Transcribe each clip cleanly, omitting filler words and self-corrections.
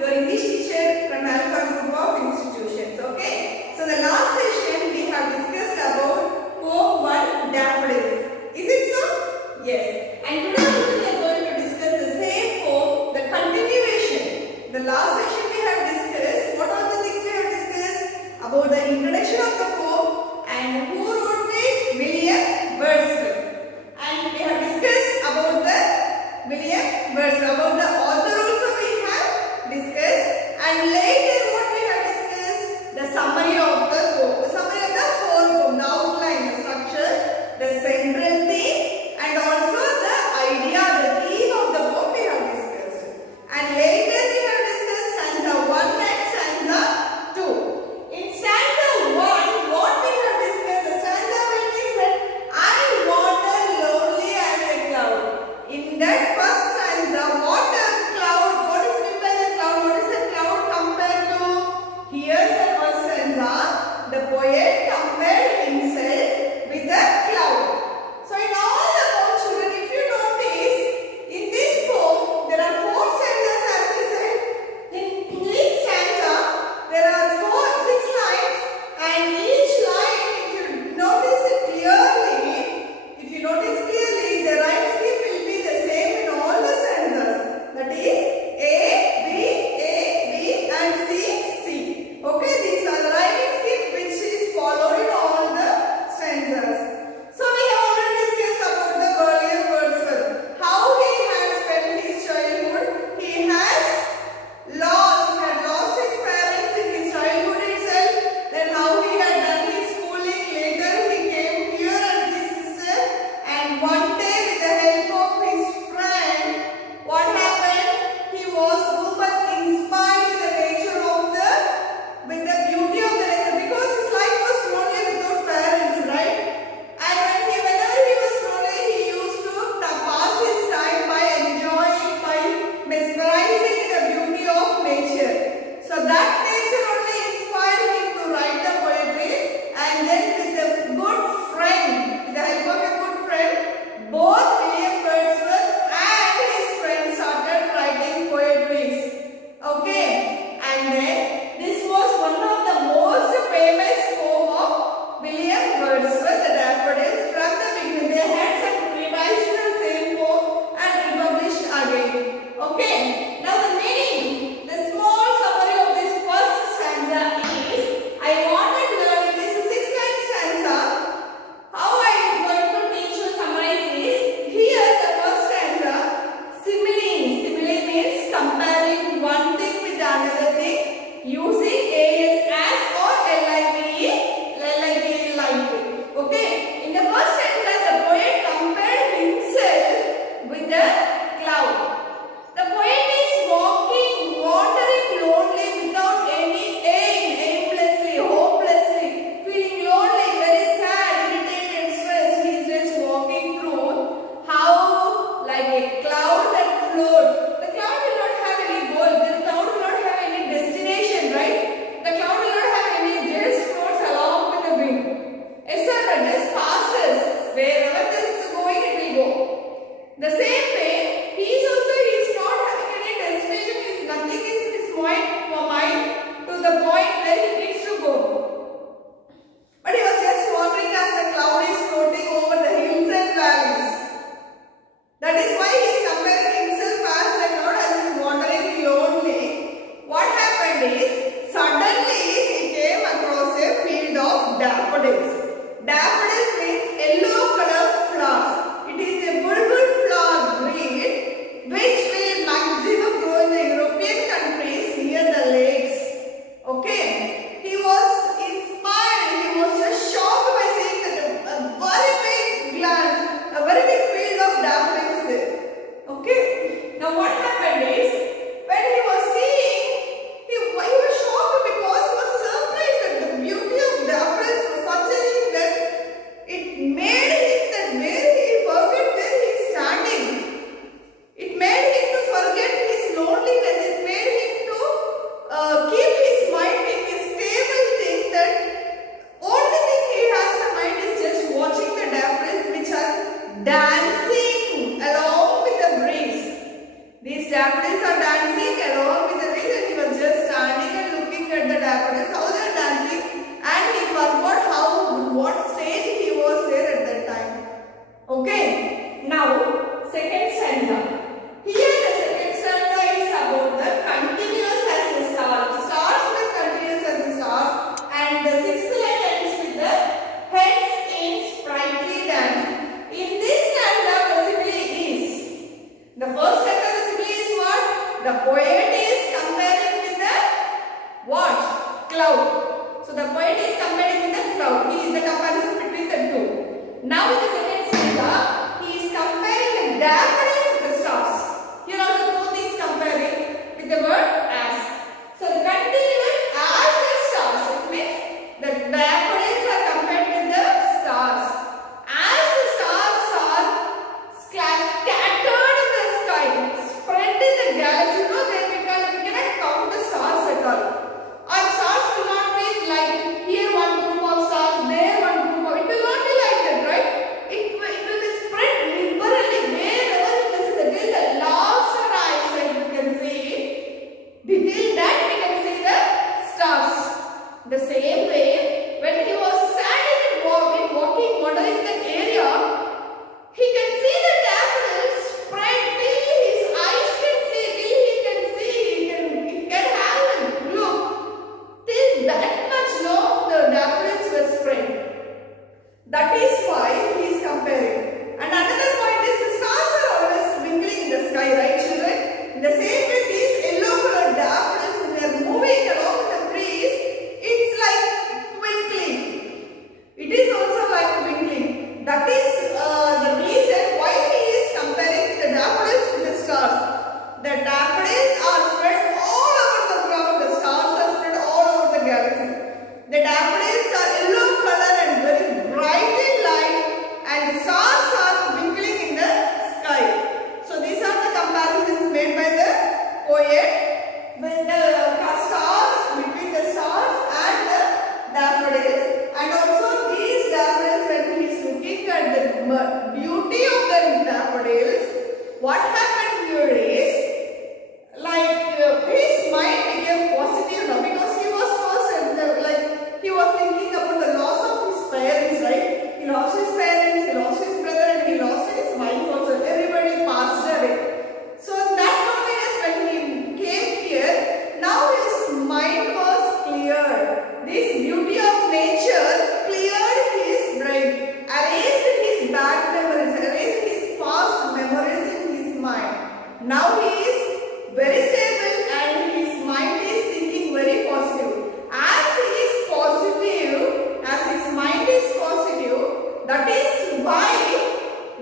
your English teacher from Alpha Group of Institutions. Okay. So the last session we have discussed about poem 1 Daffodils. Is it so? Yes. And today also we are going to discuss the same poem, the continuation. The last session we have discussed, what are the things we have discussed? About the introduction of the poem and who wrote it? William Wordsworth. And we have discussed about the William Wordsworth, about the author also we have discussed, and later what we have discussed? The summary of the poem, the summary of the whole poem, the outline, the structure, the central theme, and also the idea, the theme of the poem we have discussed. And later we have discussed stanza 1 and stanza 2. In stanza 1, what we have discussed, the stanza when we said, I wander lonely as a cloud. In that first stanza, what a cloud, what is meant by the cloud, what is a cloud compared to? Here the first stanza, the poet compared himself with the cloud. So in all the poem, children, if you notice, in this poem, there are 4 stanzas as we said. In each stanza, there are 6 lines, and each line, if you notice it clearly, the rhyme scheme will be the same in all the stanzas. That is A, B, and C, C. Okay, these are the rhyming scheme which is followed in all the stanzas. So we have already discussed about the William Wordsworth, how he had spent his childhood. He had lost his parents in his childhood itself. Then how he had done his schooling. Later he came here and his sister. And one day with the help of his friend, what happened? He was so much inspired with the nature of with the beauty of the nature, because his life was lonely without parents, right? And whenever he was lonely, he used to pass his time by enjoying, by mesmerizing the beauty of nature. So that nature only inspired him to write the poetry, and then with the good friend, with the help of a good friend, both William Wordsworth and his friends started writing poetries. Okay, and then this was one of the most famous poem of William Wordsworth, the Daffodils. From the beginning, they had some revised the same poem and republished again. Okay, now the meaning, the small summary of this first stanza is, I wanted to learn in this 6-line stanza. How I am going to teach you summarize is, here the first stanza, simile. Simile means comparing one thing with another thing, using as or like. Okay, in the first stanza, the poet compared himself with the cloud. The poet is wandering lonely without any aim, aimlessly, hopelessly, feeling lonely, very sad, irritated, stressed. He is just walking through, how like a cloud that floats. The cloud will not have any goal, the cloud will not have any destination, right? The cloud will not have any, just floats along with the wind. Etc. Just passes. Wherever this is going, it will go. The same way, he is not having any destination. Nothing is in his mind to the point where he needs to go. But he was just wandering as the cloud is floating over the hills and valleys. That is why he is comparing himself as a cloud, as he is wandering lonely. What happened is, suddenly he came across a field of daffodils. Daffodils means yellow color flowers. It is a bulbul flower breed which will maximum grow in the European countries near the lakes. Okay, he was inspired. He was just shocked by seeing that a very big glance, a very big field of daffodils there. Okay, now what happened is, when he was seeing, he was shocked because he was surprised at the beauty of daffodils was such a thing that it made him that where he forget where he is standing. It made him to forget his loneliness. It made him to keep his mind in a stable thing, that only thing he has in mind is just watching the daffodils which are dancing along with the breeze. These daffodils are dancing along with the breeze, and he daffodils, how they are dancing, and he forgot what stage he was there at that time. Okay. Now, second stanza. Here the second stanza is about the continuous as the star. Stars with continuous as the stars, and the sixth line ends with the heads in sprightly dance. In this stanza, the simile is, the first stanza the simile is what? The poet is comparing with the what? Cloud. So the poet is comparing with the cloud. He is the comparison between the two. Now in the second stanza, he is comparing the daffodils with the stars. Here also two things comparing with the word as. So the continuous as the stars. It means the daffodils are compared with the stars. As the stars are scattered in the sky, spread in the galaxy, we cannot count the stars at all. Our stars will not be like here one group of stars, there one group of, it will not be like that, right? It will be spread liberally wherever it is, till the last horizon you can see, till that we can see the stars. The same way, when he was standing and walking, wandering in that area, he can see the daffodils spread till his eyes can see, till he can see, he can have a look. Till that much long the daffodils were spread. That is why he is comparing. And another point is the stars are always twinkling in the sky, right children? In the same way, these yellow colored daffodils, when they are moving along with the breeze, it's like twinkling. It is also like twinkling. That is the reason why he is comparing the daffodils with the stars. The daffodils are spread all over the ground. The stars are spread all over the galaxy. The daffodils are yellow color and very bright in light, and the stars are twinkling in the sky. So these are the comparisons made by the poet with the stars, between the stars and the daffodils. And also these daffodils, when he is looking at the beauty of the daffodils, what happened here is, like his mind became positive now, because he was first he was thinking about the loss of his parents, right? He lost his parents, he lost his brother, and he lost his wife also. Everybody passed away. So that loneliness, when he came here, now his mind was cleared. This beauty of nature cleared his brain, erased his bad memories, erased his past memories in his mind. Now he is very stable and his mind is thinking very positive. As he is positive, as his mind is positive, that is why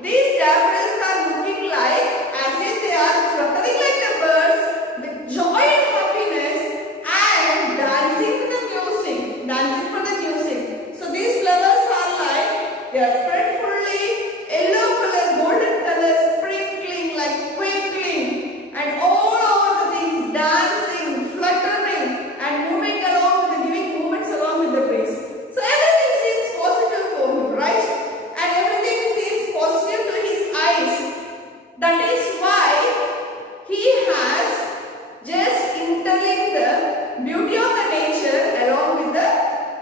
these daffodils are looking like as if they are fluttering like the birds with joy and happiness and dancing to the music, dancing for the music. So these flowers are like, they are spread fully, yellow color, golden color, sprinkling like twinkling, and all over the things dancing, fluttering, and moving along with the giving movements along with the breeze. So everything seems positive for him, right? And everything seems positive to his eyes. That is why he has just interlinked the beauty of the nature along with the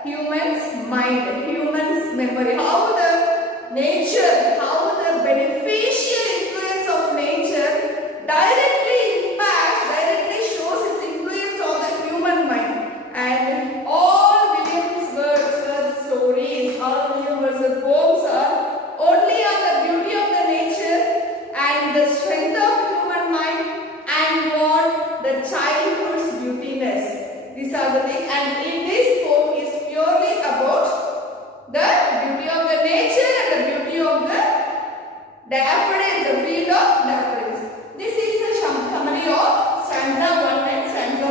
human's mind, human's memory. How the nature, how the beneficial influence of nature directly impacts, directly shows its influence on the human mind. And all William's words were stories, all William's words poems are only on the beauty of the nature and the strength of human mind and what the childhood's beautiness. These are the things, and in this poem is purely about the beauty of the nature and the beauty of the daffodils, the field of daffodils. This is the summary of stanza 1 and stanza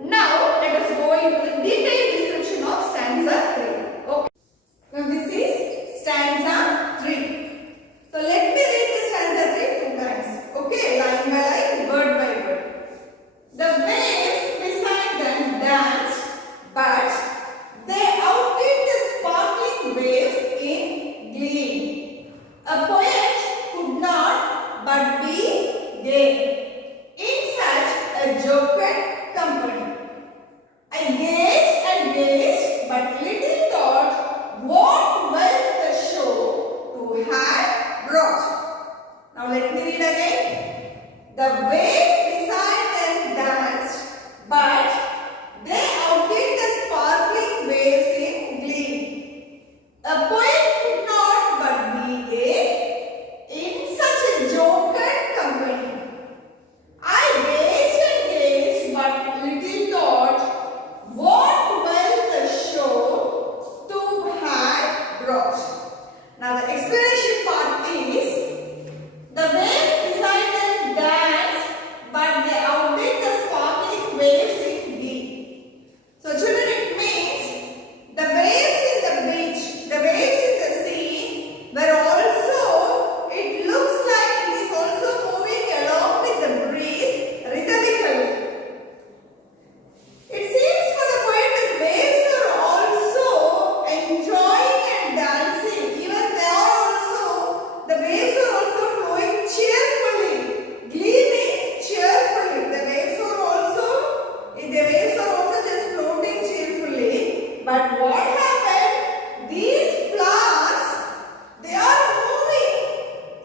2. Now let us go into the detailed description of stanza 3. Okay. Now this is stanza 3. So let me read the stanza 3 2 times. Okay, line by line, word by word. The waves beside them danced, but they outdid the sparkling waves in glee. A poet could not but be gay in such a joker company. I gave The waves beside them danced, but they outdid the sparkling waves in glee. A poet could not but be gay in such a jocund company. I gazed and gazed, but little thought what wealth the show to had brought. Now the explanation part is, the waves beside them danced, but they outdid the sparkling waves in glee. So children, it means the waves in the beach, the waves in the sea were also, it looks like it is also moving along with the breeze rhythmically. It seems for the poet that waves are also enjoying and dancing. Even they are also, the waves are also flowing cheerfully. Glee means cheerfully. The waves are also just floating cheerfully. But what happened? These flowers, they are moving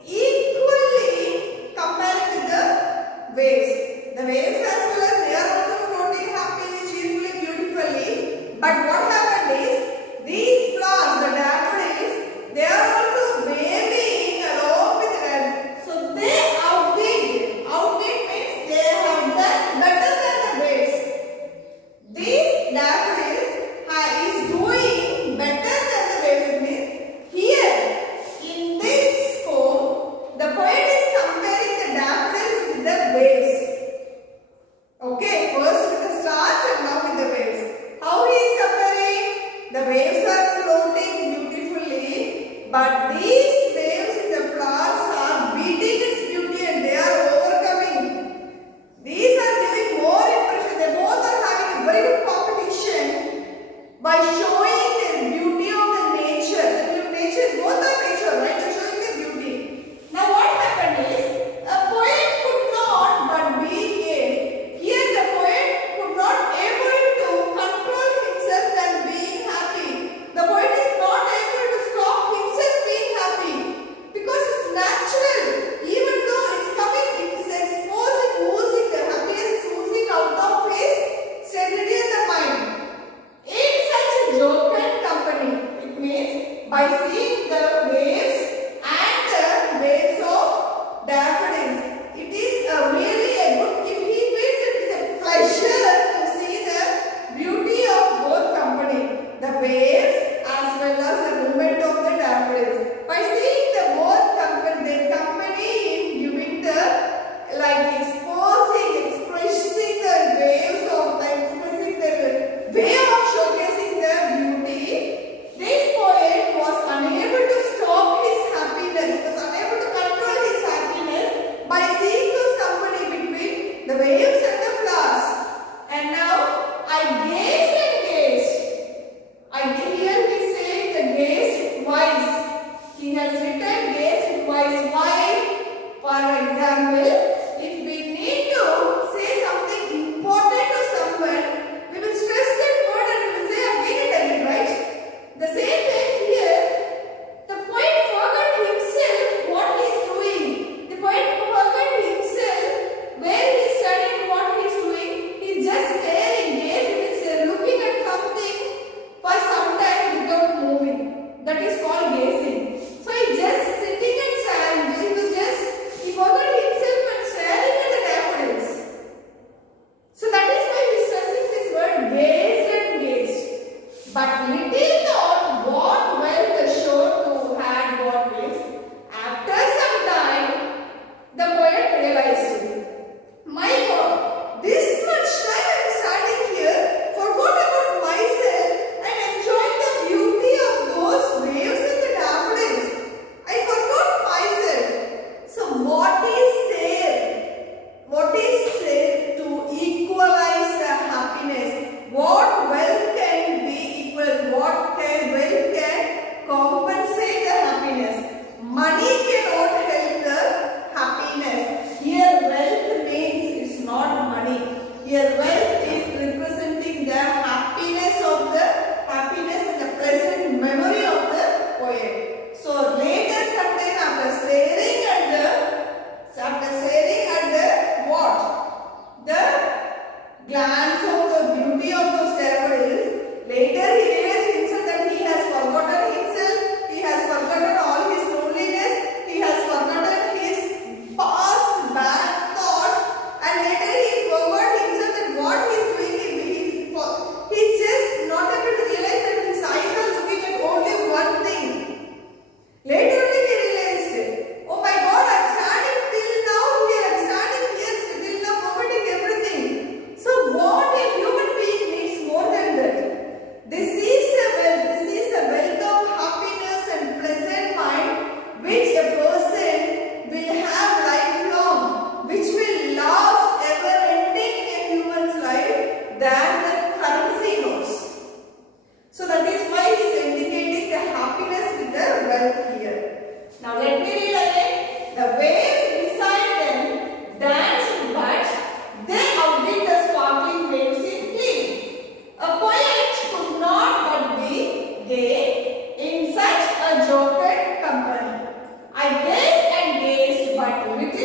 equally compared with the waves. The waves as well as they are also floating happily, cheerfully, beautifully. But what happened is, these flowers, the daffodils, they are also waving along with them. So they outdid. Outdid means they have done better than the waves. These daffodils is doing better than the waves. Means here in this poem, the poet is comparing the daffodils with the waves. Okay, first with the stars and now with the waves. How he is comparing? The waves are floating beautifully, but these waves in the flowers are beating its beauty and they are overcoming. These are giving more impression. They both are having a very good competition by showing the beauty of the nature. The nature, both are nature, right? They're showing the beauty. Now what happened is, a poet could not but be gay. Here the poet could not able to control himself and being happy. The poet is not able to stop himself being happy because it's natural. Even though it's coming, it is exposing, oozing, the happiness is oozing out of his stability in the mind. In such a jocund company, it means by seeing the waves and the waves of daffodils, it is really a good, if he feels it is a pleasure to see the beauty of both company, the waves as well as the movement of the daffodils. By seeing the both company, their company in giving the, like exposing, expressing the waves of, expressing the way of showcasing the beauty, this poet was unable to stop his happiness, was unable to control his happiness by seeing those company between the waves and the flowers. And now I gazed and gazed. Here he is saying the gazed twice. He has written gazed twice. Why? For example, if we need to say something important to someone, we will stress that word and we will say again and again, right? The same way here, the poet forgot himself what he is doing. The poet forgot himself where he is studying, what he is doing. He is just staring, gazing, looking at something for some time without moving. That is called gazing. So he is just sitting and staring. He forgot himself and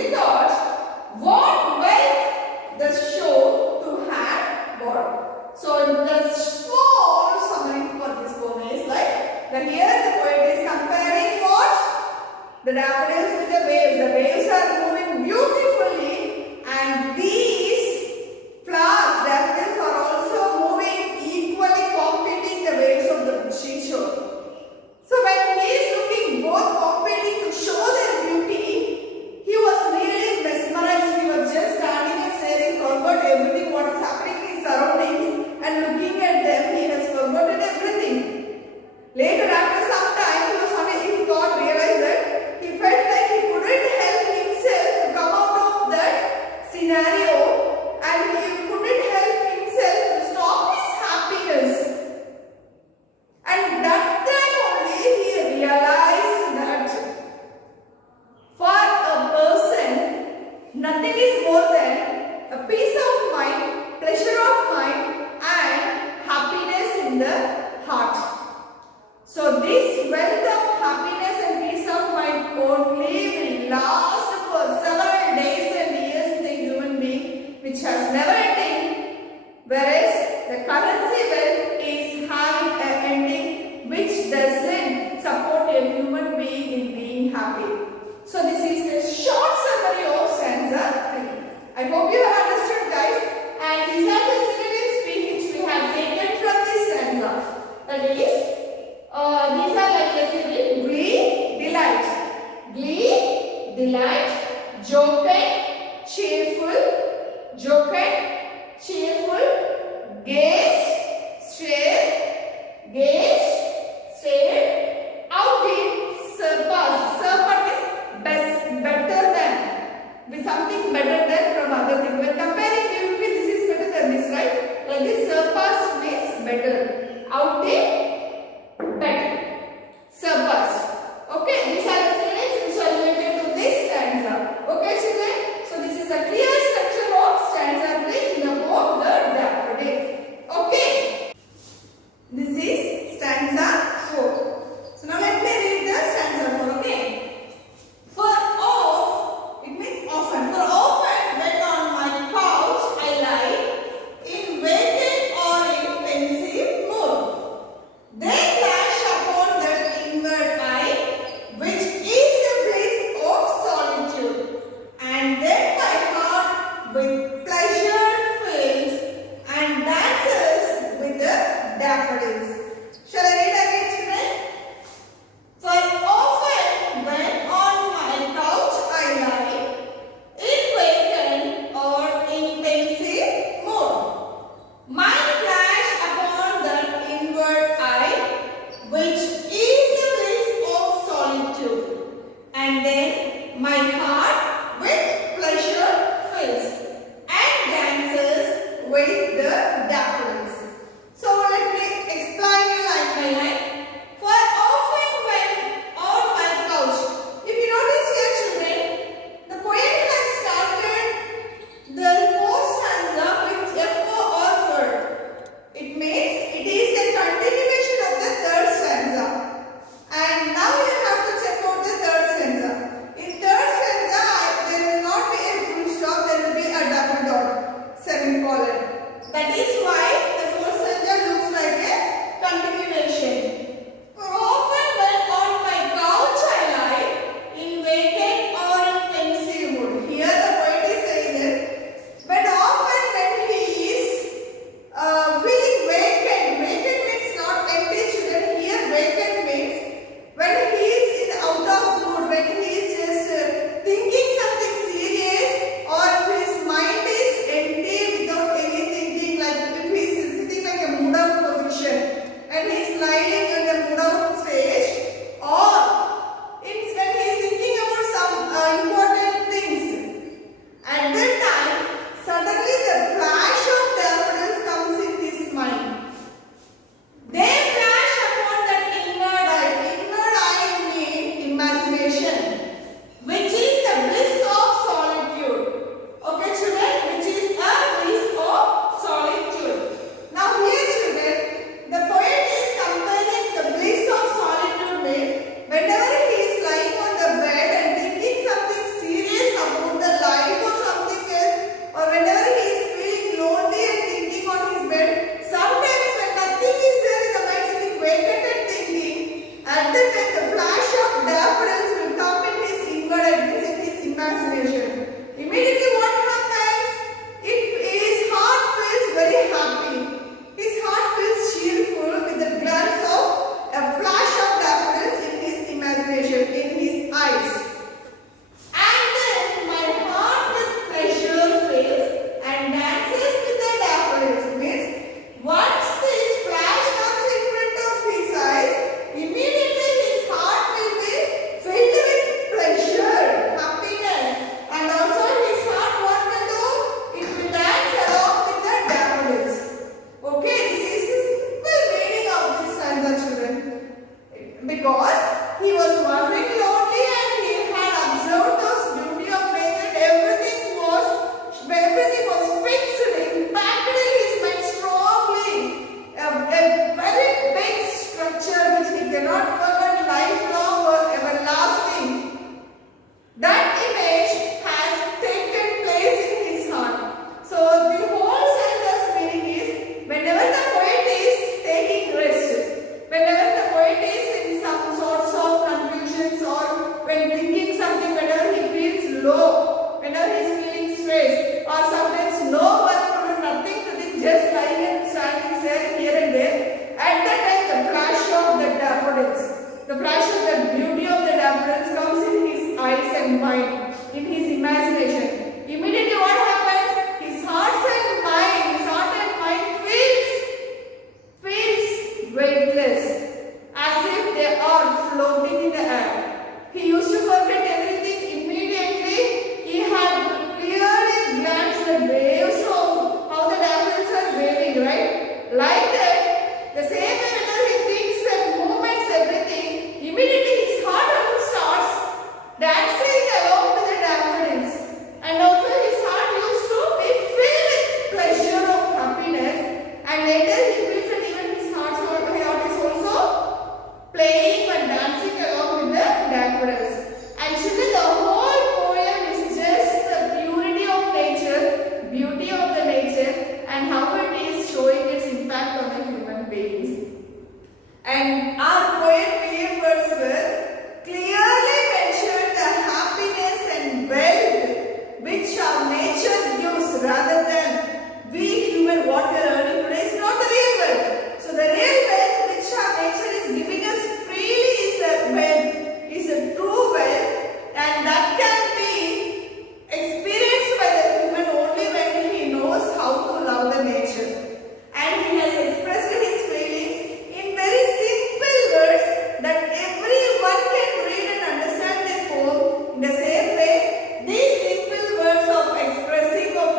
they thought, what wealth the show to had bought. So the small summary for this poem is like that here the poet is comparing what? The daffodils with the waves. The waves are moving beautifully, and these flowers, daffodils, are also moving equally, competing the waves of the seashore. So when he is looking both competing to show their beauty, he was really mesmerized. He was just standing and staring, forgot everything what is happening in his surroundings, and looking at them, he has forgotten everything. Later, after some time, he thought, realized that he felt like he couldn't help himself to come out of that scenario, and he couldn't help himself to stop his happiness. And that time only he realized that for a person, nothing is more than a peace of mind, pleasure of mind, and happiness in the heart. So this wealth of happiness and peace of mind only will last for several days and years in the human being, which has never ending, whereas the currency wealth is having an ending which doesn't support a human being in being happy. So this is a short summary of stanza 3. I hope you have understood, guys, and these are the synonyms which we have taken from this stanza. That is, these are like the glee, delight, jocund, cheerful, gaze, stare, out in, surpass. Surpass is better than, with something better than from other things. When comparing, you will feel this is better than this, right? Like this, surpass means better. Out in, better. Surpass. Okay, these are the synonyms which are related to this stanza. Okay, children? So this is a clear structure of stanza 3 in the poem The Daffodils. Okay.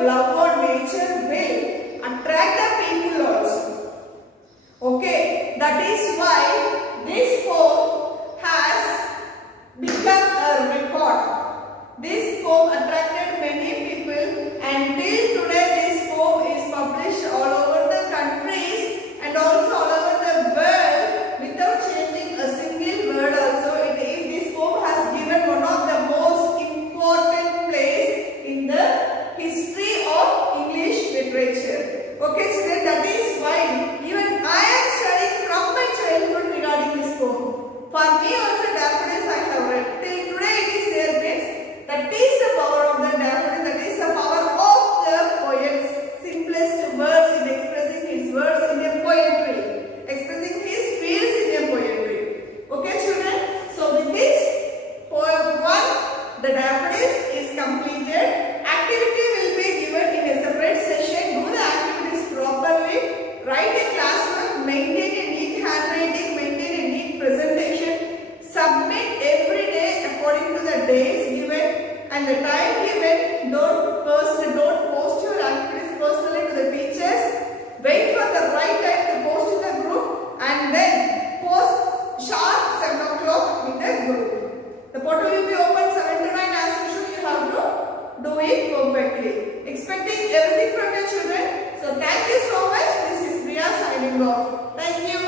love on nature will attract the people also. Okay, that is why this poem has become a record. This poem attracted many people, and till today this poem is published all over the countries and also all over the world without changing a single word also. This poem has given one of the most important place in the history of English literature. Okay, children, that is why even I am studying from my childhood regarding this poem. For me also Daffodils I have read. Till today it is there means that is the power of the daffodil, that is the power of the poet's simplest words in expressing his words in a poetry, expressing his feels in a poetry. Okay children, so with this poem 1, the daffodils is completed. Activity will be given in a separate session. Do the activities properly, write a classwork, maintain a neat handwriting, maintain a neat presentation, submit every day according to the days given and the time given. Don't post your activities personally to the teachers. Wait for the right time to post in the group and then post sharp 7 o'clock in the group. The portal will be open 7 to 9 as usual. You have to do it perfectly. Expecting everything from your children. So thank you so much. This is Priya signing off. Thank you.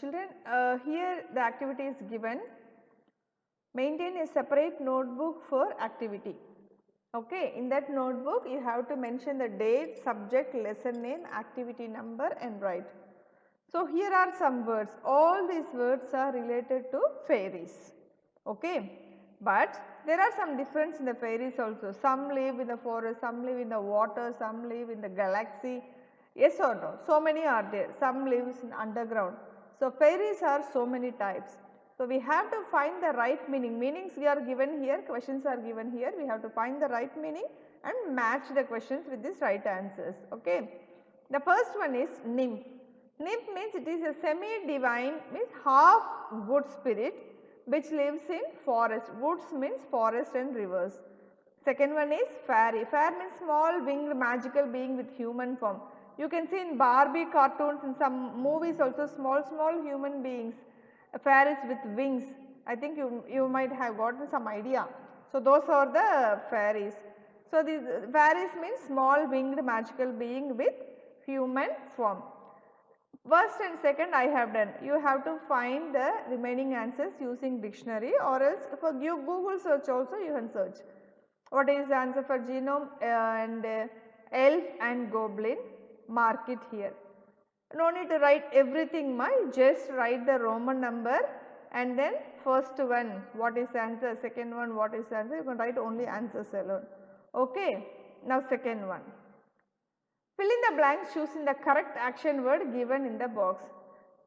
Children, here the activity is given. Maintain a separate notebook for activity. Okay, in that notebook you have to mention the date, subject, lesson name, activity number and write. So here are some words. All these words are related to fairies. Okay, but there are some difference in the fairies also. Some live in the forest, some live in the water, some live in the galaxy. Yes or no? So many are there. Some lives in underground. So fairies are so many types. So we have to find the right meaning. Meanings are given here, questions are given here. We have to find the right meaning and match the questions with these right answers. Okay. The first one is nymph. Nymph means it is a semi-divine, means half wood spirit which lives in forest. Woods means forest and rivers. Second one is fairy. Fairy means small winged magical being with human form. You can see in Barbie cartoons, in some movies also, small human beings, fairies with wings. I think you might have gotten some idea. So those are the fairies. So these fairies means small winged magical being with human form. First and second I have done. You have to find the remaining answers using dictionary, or else for Google search also you can search. What is the answer for genome and elf and goblin? Mark it here. No need to write everything, just write the Roman number and then first one what is the answer, second one what is the answer. You can write only answers alone. Okay. Now second one. Fill in the blanks choosing the correct action word given in the box.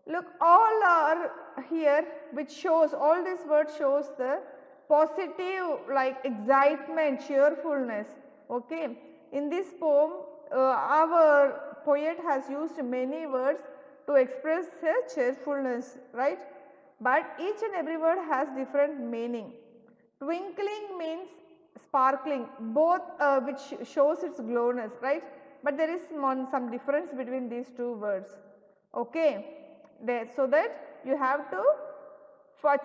Look, all are here which shows, all these words shows the positive like excitement, cheerfulness. Okay. In this poem, our poet has used many words to express cheerfulness, right? But each and every word has different meaning. Twinkling means sparkling, both which shows its glowness, right? But there is some difference between these two words. Okay, so that you have to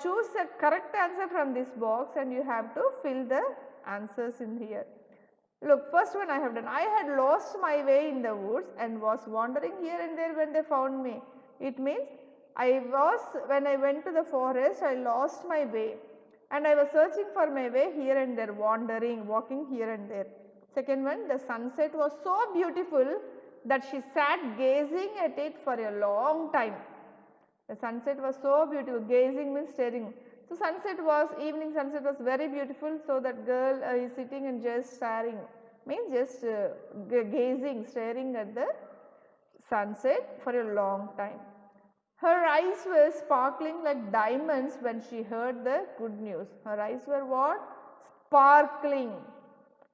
choose the correct answer from this box and you have to fill the answers in here. Look, first one I have done. I had lost my way in the woods and was wandering here and there when they found me. It means when I went to the forest, I lost my way and I was searching for my way here and there, wandering, walking here and there. Second one, the sunset was so beautiful that she sat gazing at it for a long time. The sunset was so beautiful. Gazing means staring. So evening sunset was very beautiful. So that girl is sitting and just staring. Means just gazing, staring at the sunset for a long time. Her eyes were sparkling like diamonds when she heard the good news. Her eyes were what? Sparkling.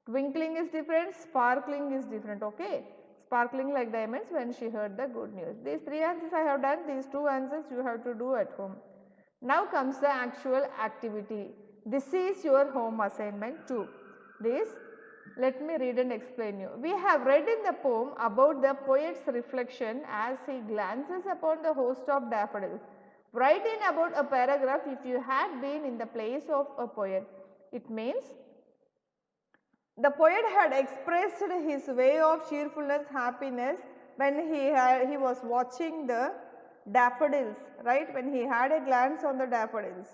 Twinkling is different, sparkling is different, okay. Sparkling like diamonds when she heard the good news. These three answers I have done, these two answers you have to do at home. Now comes the actual activity. This is your home assignment 2. this. Let me read and explain you. We have read in the poem about the poet's reflection as he glances upon the host of daffodils. Write in about a paragraph if you had been in the place of a poet. It means the poet had expressed his way of cheerfulness, happiness when he was watching the daffodils, right? When he had a glance on the daffodils.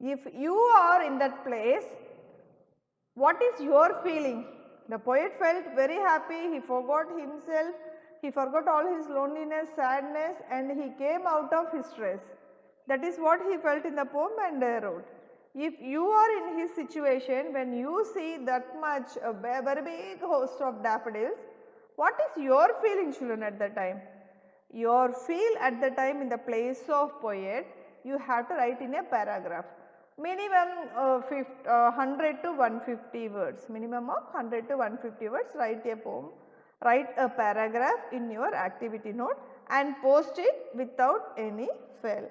If you are in that place, what is your feeling? The poet felt very happy, he forgot himself, he forgot all his loneliness, sadness, and he came out of his stress. That is what he felt in the poem and wrote. If you are in his situation, when you see that much, a very big host of daffodils, what is your feeling, children, at that time? Your feel at the time in the place of poet, you have to write in a paragraph. Minimum 100 to 150 words, minimum of 100 to 150 words, write a poem, write a paragraph in your activity note and post it without any fail.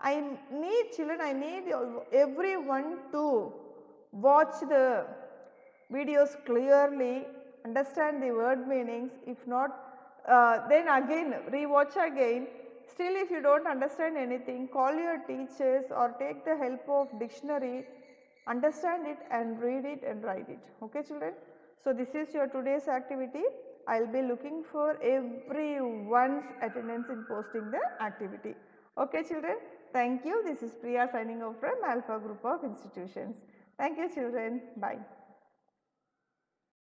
I need children, I need everyone to watch the videos clearly, understand the word meanings. If not, then again rewatch again. Still if you don't understand anything, call your teachers or take the help of dictionary, understand it and read it and write it. Okay children? So this is your today's activity. I will be looking for everyone's attendance in posting the activity. Okay children? Thank you. This is Priya signing off from Alpha Group of Institutions. Thank you children. Bye.